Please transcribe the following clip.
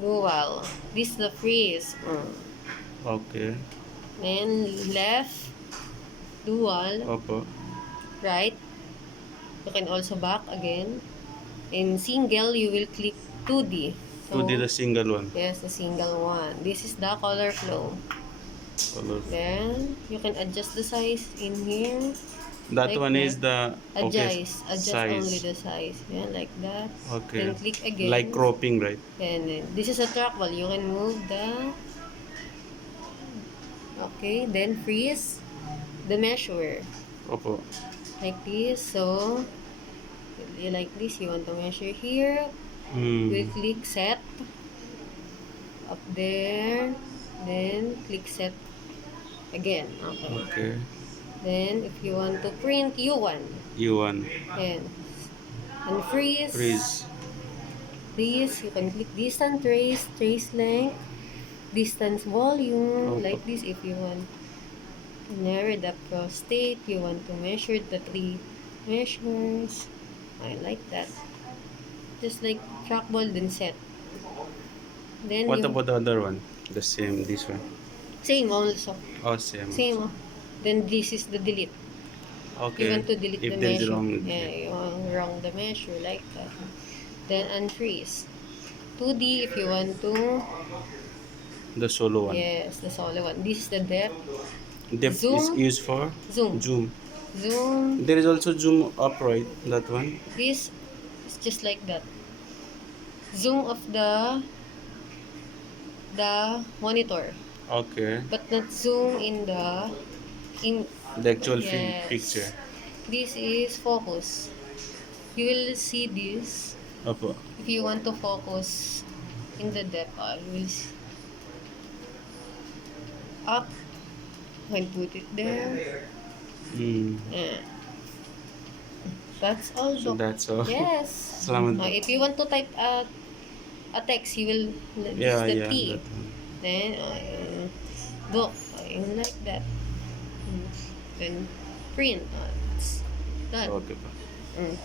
Dual. This is the freeze. Okay. Then left, dual. Opo. Right. You can also back again. In single, you will click 2D. To do So, the single one. yes, the single one. This is the color flow. Color. Then, you can adjust the size in here. That Like one that. is the okay Adjust only size. the size. Yeah, like that. Okay. Then click Like again. cropping, right? And then, this is a trackball. You can move the... Okay, then freeze the measure. Opo. Like this. So, you like this. You want to measure here. Hmm. We'll click set. Up there. Then, click set again. Okay. Okay. Then, if you want to print U1. U1. Then, unfreeze. Freeze. This, you can click distance trace, trace length, distance volume, Opo. like this if you want to narrow the prostate, you want to measure the 3 measures. I like that. Just like trackball, then set. Then What you, about the other one? The same, this one. same also. Oh, same. Same. Then this is the delete. You Okay. want to delete the If there is measure. wrong, Yeah, you want wrong the measure, like that. Then unfreeze. 2D if you want to. the solo one. Yes, the solo one. This is the depth. Depth is Zoom. used for Zoom. zoom. Zoom. There is also zoom up, right? That one. This is just like that. Zoom of the monitor, Okay. but not zoom in the in. The actual picture. Yes. This is focus. You will see this Opo. if you want to focus in the depth. You will see up. You can put it there. Hmm. Yeah. That's all, So Doc. that's all. Yes. Salamat po. If you want to type a text, you will, this is Yeah, the yeah. T. That one. Then, book. Like that. Then, print. It's done. Okay pa. Mm.